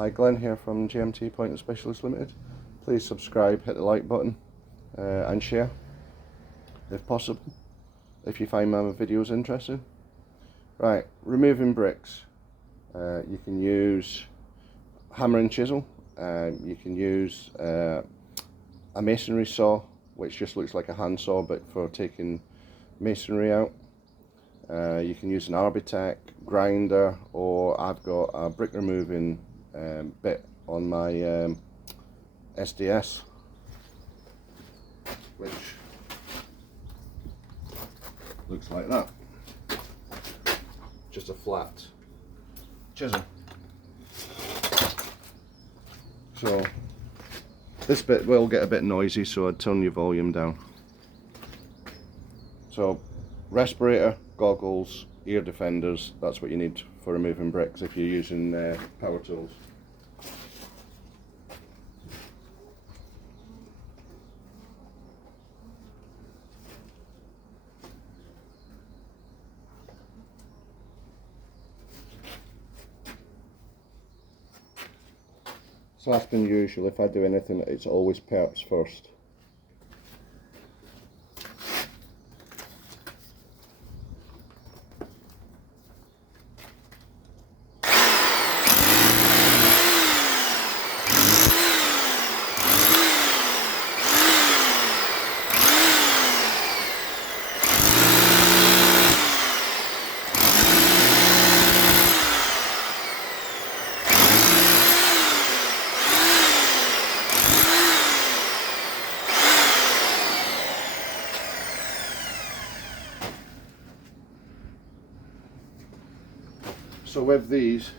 Hi, Glenn here from GMT Pointing Specialist Limited. Please subscribe, hit the like button and share if possible, if you find my videos interesting. Right, removing bricks. You can use hammer and chisel. You can use a masonry saw, which just looks like a hand saw but for taking masonry out. You can use an Arbitech grinder, or I've got a brick removing bit on my SDS, which looks like that. Just a flat chisel. So this bit will get a bit noisy, so I'd turn your volume down. So respirator, goggles, ear defenders, that's what you need for removing bricks if you're using power tools. So that's been usual. If I do anything, it's always perps first. So with these,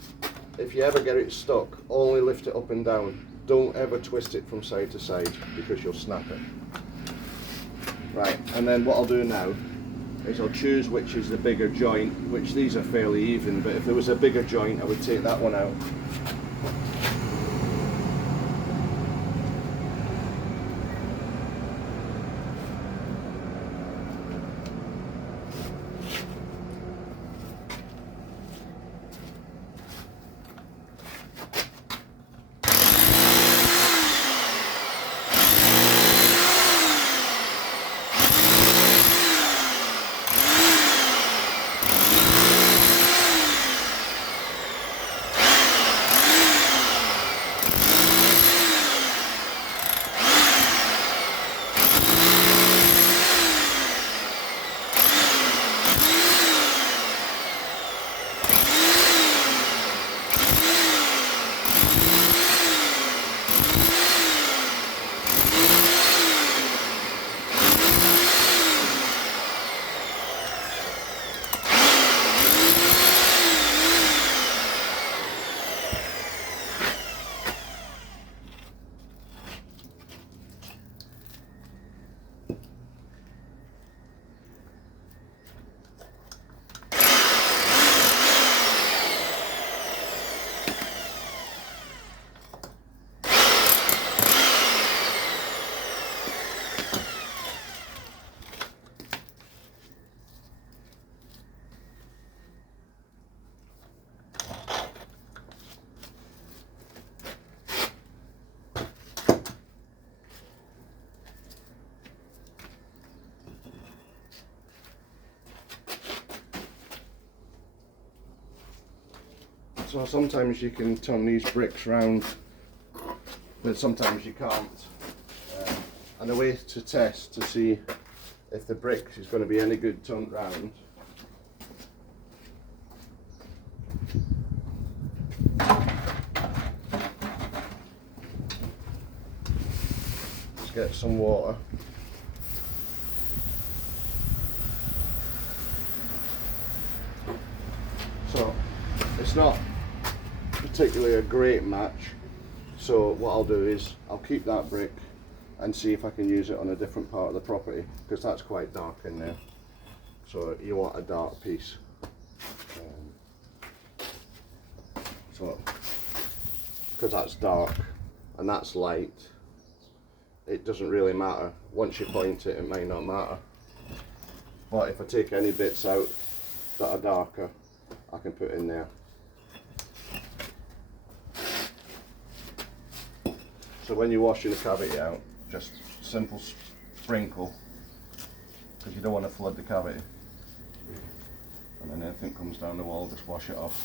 if you ever get it stuck, only lift it up and down. Don't ever twist it from side to side because you'll snap it. Right, and then what I'll do now is I'll choose which is the bigger joint, which these are fairly even, but if there was a bigger joint I would take that one out. So sometimes you can turn these bricks round, but sometimes you can't. And a way to test to see if the brick is going to be any good turned round, just get some water. So it's not particularly a great match, so what I'll do is I'll keep that brick and see if I can use it on a different part of the property, because that's quite dark in there, so you want a dark piece. So because that's dark and that's light, it doesn't really matter. Once you point it, it may not matter, but if I take any bits out that are darker, I can put in there. So when you're washing the cavity out, just simple sprinkle, because you don't want to flood the cavity. And then anything comes down the wall, just wash it off.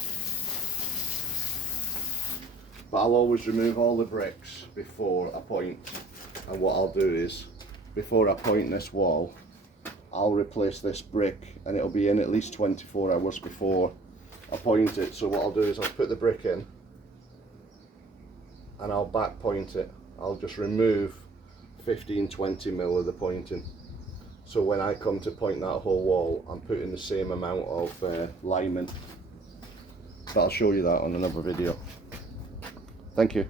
But I'll always remove all the bricks before I point. And what I'll do is, before I point this wall, I'll replace this brick, and it'll be in at least 24 hours before I point it. So what I'll do is I'll put the brick in and I'll back point it. I'll just remove 15-20 mil of the pointing. So when I come to point that whole wall, I'm putting the same amount of lime in. But I'll show you that on another video. Thank you.